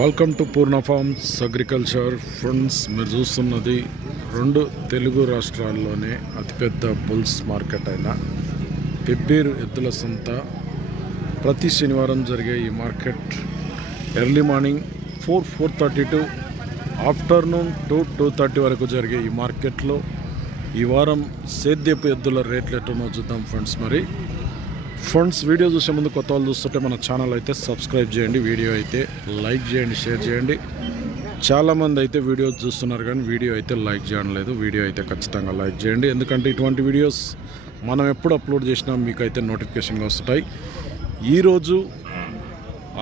Welcome to Poorna farms agriculture friends మీరు చూస్తున్నది రెండు తెలుగు రాష్ట్రాల్లోనే అతిపెద్ద బుల్స్ మార్కెట్ అయిన పిబ్బీర్ ఎద్దుల సంత. ప్రతి శనివారం జరిగే ఈ market early morning four four thirty to afternoon two two thirty వరకు జరిగే ఈ మార్కెట్లో ఈ వారం సేద్యపు ఎద్దుల రేట్లు ఎట్టునో చూద్దాం ఫ్రెండ్స్ మరి. ఫ్రెండ్స్ వీడియో చూసే ముందు కొత్త వాళ్ళు చూస్తుంటే మన ఛానల్ అయితే సబ్స్క్రైబ్ చేయండి. వీడియో అయితే లైక్ చేయండి షేర్ చేయండి. చాలామంది అయితే వీడియోస్ చూస్తున్నారు కానీ వీడియో అయితే లైక్ చేయడం లేదు. వీడియో అయితే ఖచ్చితంగా లైక్ చేయండి. ఎందుకంటే ఇటువంటి వీడియోస్ మనం ఎప్పుడు అప్లోడ్ చేసినా మీకు అయితే నోటిఫికేషన్గా వస్తుంటాయి ఈరోజు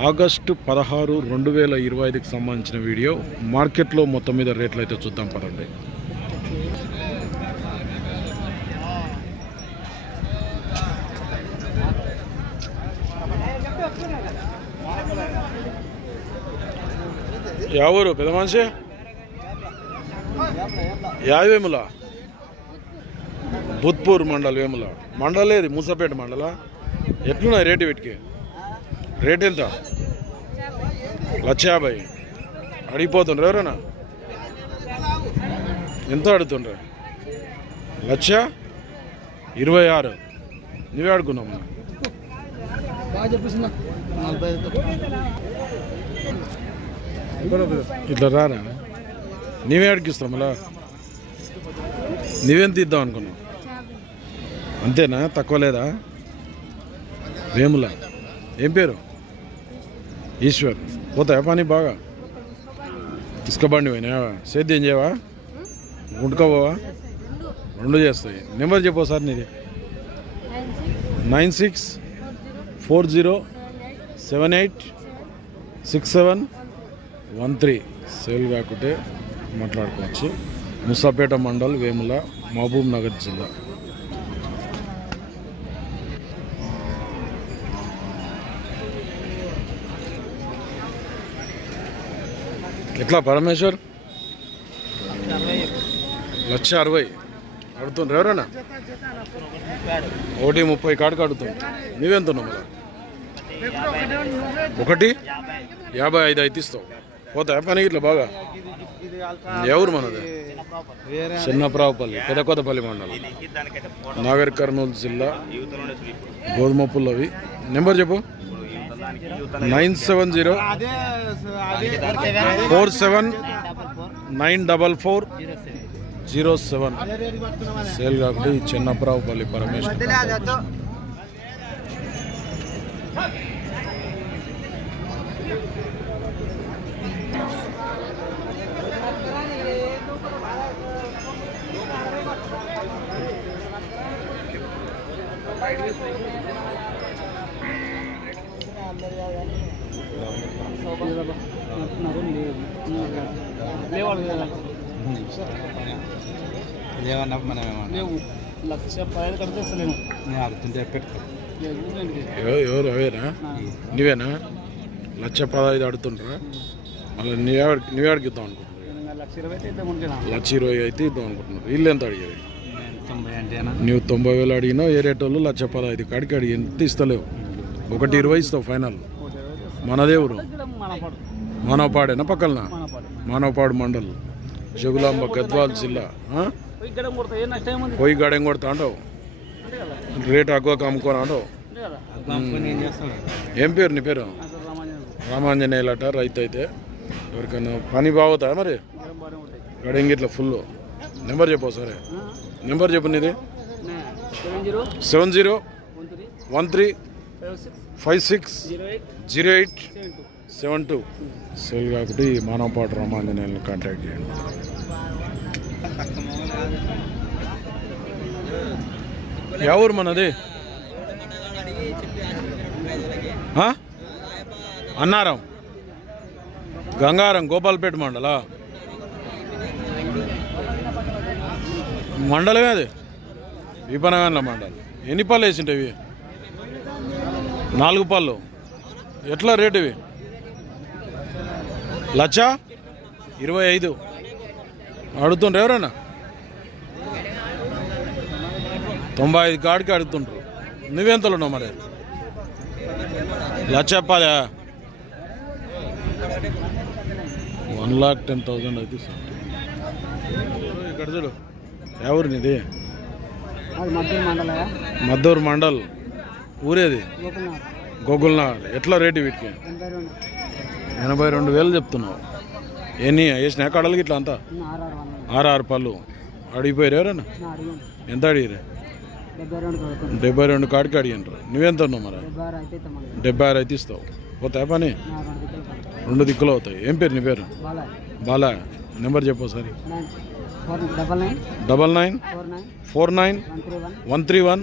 ఆగస్టు పదహారు రెండు వేల ఇరవై ఐదుకి సంబంధించిన వీడియో మార్కెట్లో మొత్తం మీద రేట్లు అయితే చూద్దాం పదండి. ఎవరు పెద్ద మనిషి? యావేముల బుత్పూర్ మండల్ వేముల మండలేది మూసపేట మండల. ఎట్లున్నాయి రేటు వీటికి? రేట్ ఎంత? లక్ష యాభై. అడిగిపోతుండ్రు ఎవరైనా? ఎంత అడుగుతుండ్రు? లక్ష ఇరవై ఆరు. నువ్వే అడుగున్నావు బాగా చెప్పేసిన నలభై ఐదు ఇట్లా రారా నీవే అడిగిస్తాం మళ్ళా నీవేం తీద్దాం అనుకున్నావు? అంతేనా? తక్కువ లేదా? వేముల? ఏం పేరు? ఈశ్వర్. పోతాయా పని బాగా? ఇసుకబండి పోయినా? సేద్యం చేయవా? గుంటుకోవా రెండు చేస్తాయి. నెంబర్ చెప్పు సార్ నీది. Nine six four zero seven eight six seven one three sale కాకుంటే మాట్లాడుకోవచ్చు. ముసాపేట మండల్ వేముల మహబూబ్ నగర్ జిల్లా. ఎట్లా పరమేశ్వర్? లక్ష అరవై. అడుగుతుండ్రు ఎవరన్నా? ఒకటి ముప్పై కాడికి అడుగుతుంది నువ్వెంతున్నావు మళ్ళా? ఒకటి? యాభై ఐదు అయితే ఇస్తావు. పోతాయా? పని ఇట్లా బాగా? ఎవరు మనది? చిన్నప్రావుపల్లి పెదకొత్తపల్లి మండలం. నాగర్ కర్నూలు జిల్లా గోధుమ పుల్లవి నెంబర్ చెప్పు. Nine seven zero four seven nine double four zero seven. Sale కాకుండా ఈ చిన్నప్రావుపల్లి పరమేశ్వర్. లేవన్నా లేవు. లక్ష నేను అడుగుతుంటే పెట్టుకో. ఎవ- ఎవరు అవేనా? నీవేనా? లక్ష పదహైదు అడుగుతుండ్రా. మళ్ళీ నీవే నీవే అడిగిద్దాం అనుకుంటున్నావు. నేను లక్ష ఇరవై అయితే ఇద్దాం అనుకున్నా లక్ష ఇరవై అయితే ఇద్దాం అనుకుంటున్నారు వీళ్ళు ఎంత అడిగేది? నువ్వు తొంభై వేలు అడిగినావు ఏ రేట్ వాళ్ళు లక్ష పదహైదు కాడికి అడిగి ఎంత ఇస్తలేవు? ఒకటి ఇరవై ఇస్తావు ఫైనల్. మనదేవురు ఇక్కడ మనపాడు మానవపాడేనా పక్కన మనపాడు మానవపాడు మండల్. జగులాంబ గద్వాల్ జిల్లా. పోయి గాడెం కొడతా అంటావు? రేట్ ఎక్కువ అమ్ముకొని అంటావు? ఏం పేరు నీ పేరు? రామాంజనేయులట రైతు అయితే ఎవరికైనా పని బాగుతా మరి? ఏం బాగానే ఉంటాయి. గడింగ్ ఇట్లా ఫుల్. నెంబర్ చెప్పు సరే నెంబర్ చెప్పండి ఇది. Seven zero one three five six zero eight seven two. Seven two sale కాబట్టి మానవపాటి రామాంజనేయులను కాంటాక్ట్ చేయండి. ఎవరు మనది? అన్నారం. గంగారం గోపాల్పేట మండలా? మండలమే అది. విపనగండ్ల మండలం. ఎన్ని పళ్ళు వేసింటవి నాలుగు పళ్ళు. ఎట్లా రేటు ఇవి? లచ్చ? ఇరవై ఐదు. అడుగుతుండ్రు ఎవరన్నా? తొంభై ఐదు కాడికి అడుగుతుండ్రు. నువ్వెంతలు ఉన్నావు మరి? లక్ష చెప్పాలా వన్ లాక్ టెన్ థౌజండ్ అయితే ఇక్కడ చూడు. ఎవరు నీది మద్దూరు మండల్ ఊరేది గోగుల్నగర్ ఎట్లా రేటు వీటికి ఎనభై రెండు వేలు చెప్తున్నావు ఎన్ని వేసిన కడలకి ఇట్లా అంతా ఆర్ఆర్ పళ్ళు అడిగిపోయారు ఎవరన్నా ఎంత అడిగిరే డెబ్బై రెండు కొడుకు అడిగినారు నువ్వెంత ఉన్నావు మరి డెబ్బై ఆరు అయితే ఇస్తావు పోతాయి పని రెండు దిక్కులు అవుతాయి ఏం పేరు నీ పేరు బాలా నెంబర్ చెప్పు four double nine four nine one three one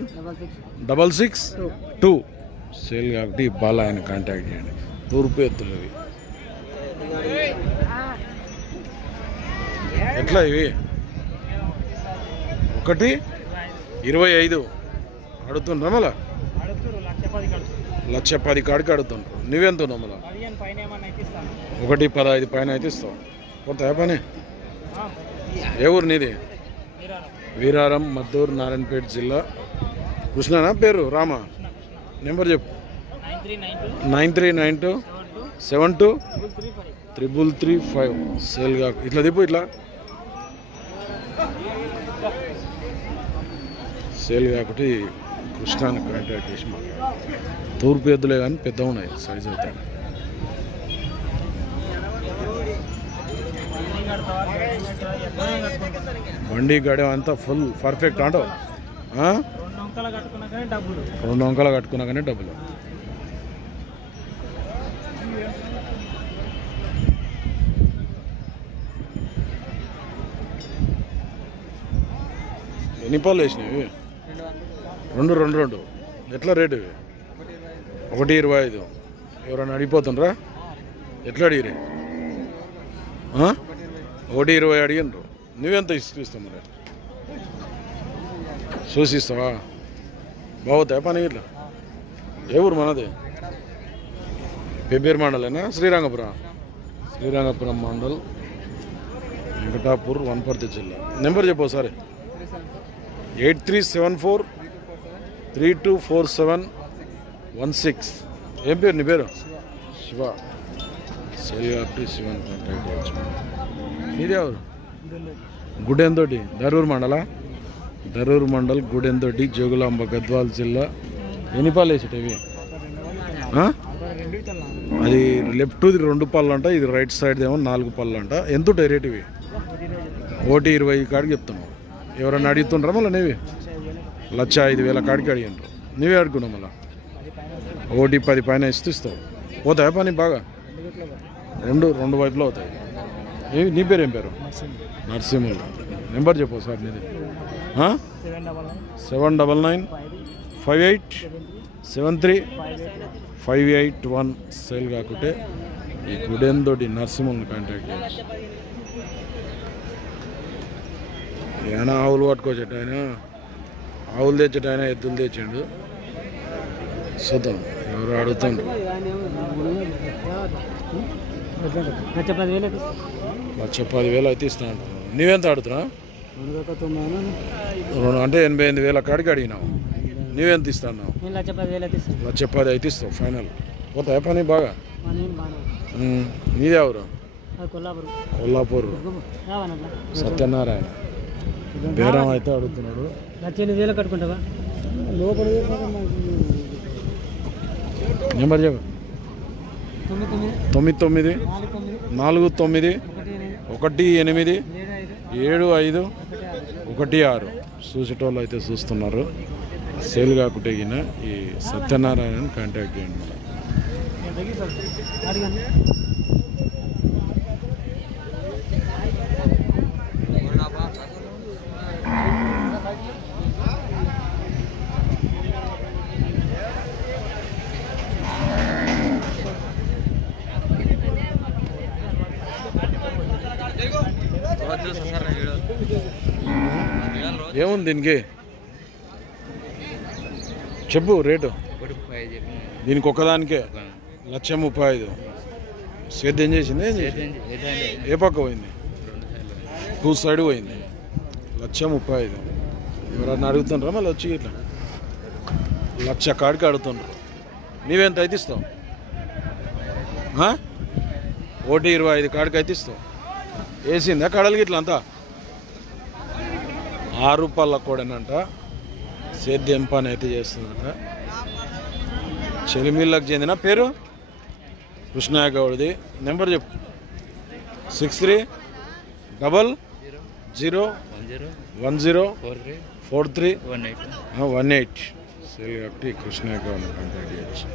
double six two. Sale కాబట్టి బాలా ఆయన కాంటాక్ట్ చేయండి. తూర్పు ఎత్తులు ఇవి ఎట్లా ఇవి? ఒకటి ఇరవై ఐదు. అడుగుతుండ్రా మళ్ళా? లక్ష పది కాడికి అడుగుతుండ్రు నువ్వెంత ఉన్నావు మళ్ళా ఒకటి పదహైదు పైన అయితే ఇస్తావు. పోతాయా పని? ఏ ఊరు నీది? వీరారం మద్దూరు నారాయణపేట జిల్లా. కృష్ణనా పేరు? రామ. నెంబర్ చెప్పు. Nine three nine two seven two triple three five. Sale కాకు. ఇట్లా దిప్పు ఇట్లా. సేల్ కాకుంటే కృష్ణాన్ని కాంటాక్ట్ చేసి మాట్లాడు. తూర్పు ఎద్దులే కానీ పెద్ద ఉన్నాయి సైజ్ అవుతాయి బండి గడి అంతా ఫుల్ పర్ఫెక్ట్ అంటో రెండు అంకాలు డబ్బులు అంకలు కట్టుకున్నా కానీ డబ్బులు. ఎన్ని పాలు వేసినవి రెండు రెండు రెండు. ఎట్లా రేటు ఇవి? ఒకటి ఇరవై ఐదు. ఎవరైనా అడిగిపోతుండ్రా? ఎట్లా అడిగిరే ఒకటి ఇరవై అడిగినరు నువ్వెంత ఇస్తావు మరి చూసి బాగుతాయి పని ఇట్లా ఏ ఊరు మనది పెబ్బేరు మండలేనా శ్రీరంగపురం శ్రీరంగపురం మండల్ వెంకటాపూర్ వనపర్తి జిల్లా నెంబర్ చెప్పు సరే eight three seven four three two four seven one six ఏం పేరు నీ పేరు శివ సెల్ కాబట్టి శివన్ కాంటాక్ట్ చేయొచ్చు గుడెందోటి ధరూర్ మండల. ధరూర్ మండల్ గుడెందోటి జోగులాంబ గద్వాల్ జిల్లా. ఎన్ని పాలు వేసేటివి అది లెఫ్ట్ది రెండు పళ్ళు అంట ఇది రైట్ సైడ్ ఏమో నాలుగు పళ్ళు అంట ఎంత ఉంటాయి రేట్ ఇవి? ఒకటి ఇరవై కాడికి చెప్తున్నావు. ఎవరన్నా అడుగుతుండ్రా మళ్ళీ నీవి? లక్ష ఐదు వేల కాడికి అడిగిండ్రు. నువ్వే అడుగున్నావు మళ్ళీ? ఒకటి పది పైన ఇస్తూ ఇస్తావు పోతాయా పని బాగా? రెండు రెండు వైపులో అవుతాయి. నీ పేరు ఏం పేరు నరసింహులు నెంబర్ చెప్పు సార్ నీది? Seven double nine. Seven double nine five eight seven three five eight one sale కాకుంటే ఈ గుడెంతోటి నరసింహుల్ని కాంటాక్ట్ చేయొచ్చు. ఏమైనా ఆవులు పట్టుకోవచ్చట ఆయన? ఆవులు తెచ్చట ఆయన ఎద్దులు తెచ్చిండు. చూద్దాం ఎవరు అడుగుతుండ్రు. లక్ష పదివేలు లక్ష పదివేలు అయితే ఇస్తా అంటున్నాను నువ్వెంత అడుగుతున్నా రెండు అంటే ఎనభై ఎనిమిది వేల కాడికి అడిగినావు. నువ్వెంత ఇస్తాను లక్ష పది అయితే ఇస్తావు ఫైనల్. పోతాయా? పని బాగా? నీదే ఎవరు? కొల్లాపురం. సత్యనారాయణ. బేరం అయితే అడుగుతున్నాడు లక్ష ఎనిమిది వేలు కట్టుకుంటావా? లోపల నెంబర్ చెప్పు. తొమ్మిది తొమ్మిది నాలుగు తొమ్మిది ఒకటి ఎనిమిది ఏడు ఐదు ఒకటి ఆరు చూసేటోళ్ళు అయితే చూస్తున్నారు. సేల్ గిన ఈ సత్యనారాయణని కాంటాక్ట్ చేయండి. మరి ఏముంది దీనికి? చెప్పు రేటు. దీనికి ఒక్కదానికే లక్ష ముప్పై ఐదు సేద్యం చేసింది ఏం చేసింది ఏ పక్క పోయింది? టూ సైడ్ పోయింది. లక్ష ముప్పై ఐదు ఎవరన్నా అడుగుతుండ్రా మళ్ళీ వచ్చి ఇట్లా? లక్ష కాడికి అడుగుతుండ్రు. నీవెంత అయితే ఇస్తావు? ఒకటి ఇరవై ఐదు కాడికి అయితే ఇస్తాం వేసిందా కడలకి ఇట్లా అంతా? ఆరు రూపాయల కూడానంట సేద్యం పని అయితే చేస్తుందంట. చెలిమిళ్ళకు చెందిన పేరు కృష్ణయ్య నెంబర్ చెప్పు. Six three double zero one zero four three four three one eight. One eight sale కాబట్టి కృష్ణాగౌడ్ని కాంటాక్ట్ చేయొచ్చు.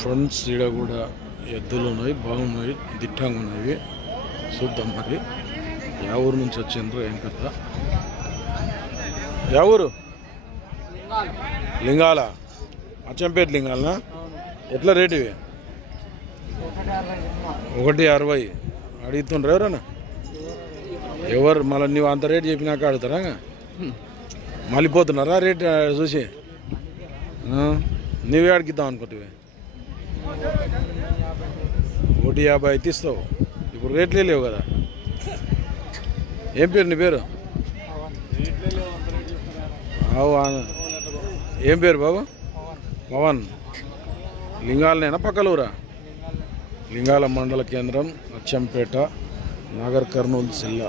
ఫ్రంట్స్ ఈడ కూడా ఎద్దులు ఉన్నాయి బాగున్నాయి దిట్టంగా ఉన్నాయి. చూద్దాం మరి. యా ఊరు నుంచి వచ్చిండ్రు ఏం పెద్ద యా ఊరు? లింగాల. అచ్చంపేట లింగాలనా ఎట్లా రేటు ఇవి? ఒకటి అరవై. అడుగుతుండ్రు ఎవరన్నా? ఎవరు మళ్ళీ నువ్వు అంత రేటు చెప్పినాక అడుగుతారా? మళ్ళీ పోతున్నారా రేట్ చూసి? నువ్వే అడిగిద్దాం అనుకుంటే ఒకటి యాభై అయితే ఇస్తావు. ఇప్పుడు రేట్లే లేవు కదా. ఏం పేరు నీ పేరు. ఏం పేరు బాబు? పవన్. లింగాలనేనా పక్కలూరా? లింగాల మండల కేంద్రం అచ్చంపేట నాగర్ కర్నూలు జిల్లా.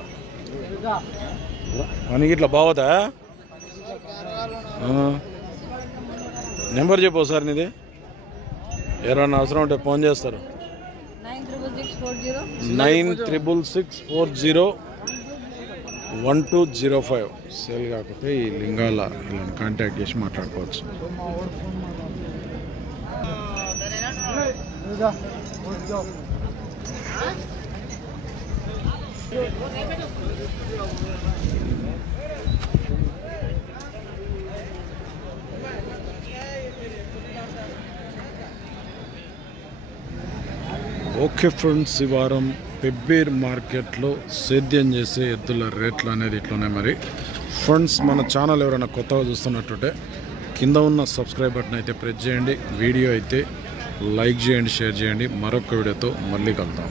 మనకి ఇట్లా బాగోతా నెంబర్ చెప్పు సార్ నీది. ఎవరైనా అవసరం ఉంటే ఫోన్ చేస్తారు. Nine triple six four zero. One two zero five sale కాకపోతే ఈ లింగాల వీళ్ళని కాంటాక్ట్ చేసి మాట్లాడుకోవచ్చు. ఓకే ఫ్రెండ్స్ ఈ వారం పెబ్బేర్ మార్కెట్లో సేద్యం చేసే ఎద్దుల రేట్లు అనేది ఇట్లనే మరి. ఫ్రెండ్స్ మన ఛానల్ ఎవరైనా కొత్తగా చూస్తున్నట్టుంటే కింద ఉన్న సబ్స్క్రైబ్ బటన్ అయితే ప్రెస్ చేయండి. వీడియో అయితే లైక్ చేయండి షేర్ చేయండి. మరొక వీడియోతో మళ్ళీ కలుద్దాం.